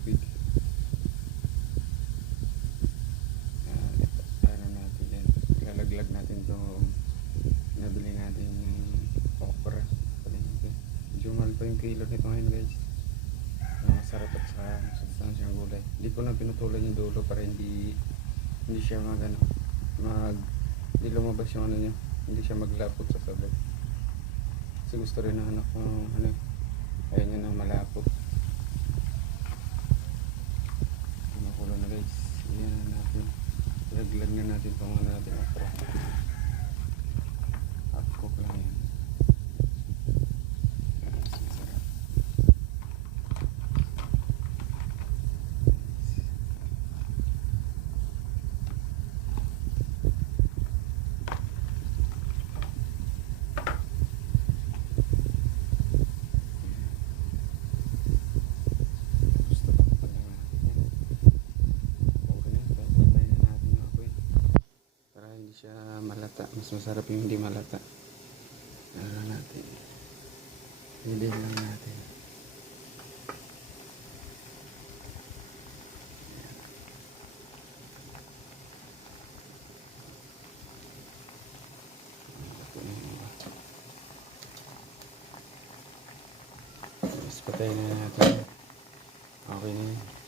tubig. Ano natin yan. Lalaglag natin to nabili natin yung okra. Mahal pa yung kilo nito ngayon guys. Masarap at sa sustansyang gulay. Hindi ko na pinutulan yung dulo para hindi hindi siya mag ano, mag hindi lumabas yung ano niya. Hindi siya maglapot sa sabay. Kasi gusto rin ng anak ko ano, ayaw niya na malapot. Makulo na guys. Yan na natin. Laglag na natin itong ano natin okra. Half cook lang yan. Yes, masarap. Gusto ko pa lang natin yan. Okay na, tatay na natin yung apoy. Para hindi siya malata. Mas masarap yung hindi malata. Ano natin. Hilin lang natin. Tapos patayin na natin. Okay na yun.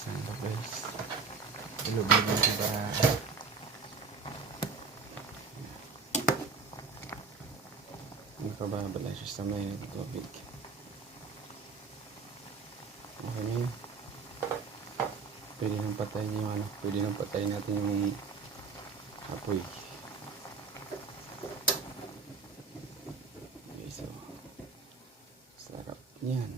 Sandok guys. Ilubog natin para hindi pa babala siya sa may tubig. Okay na yun. Pwede nang patayin yung ano. Pwede nang patayin natin yung apoy. Okay, so. Sarap niyan.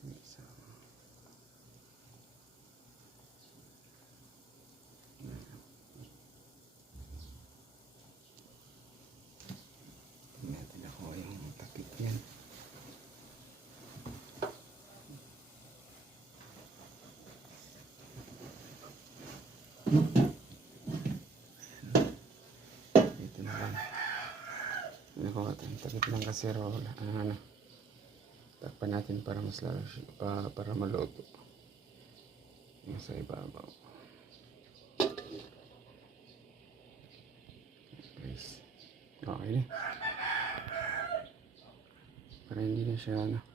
Okay, so. Tingnan natin ako yung takip yan. Dito na lang. Ano ko natin, takip ng kaserola. Ah, ano. Takpan natin para mas lalo siya, pa, para maluto. Yung sa ibabaw. Guys. Okay. Para hindi na siya ano.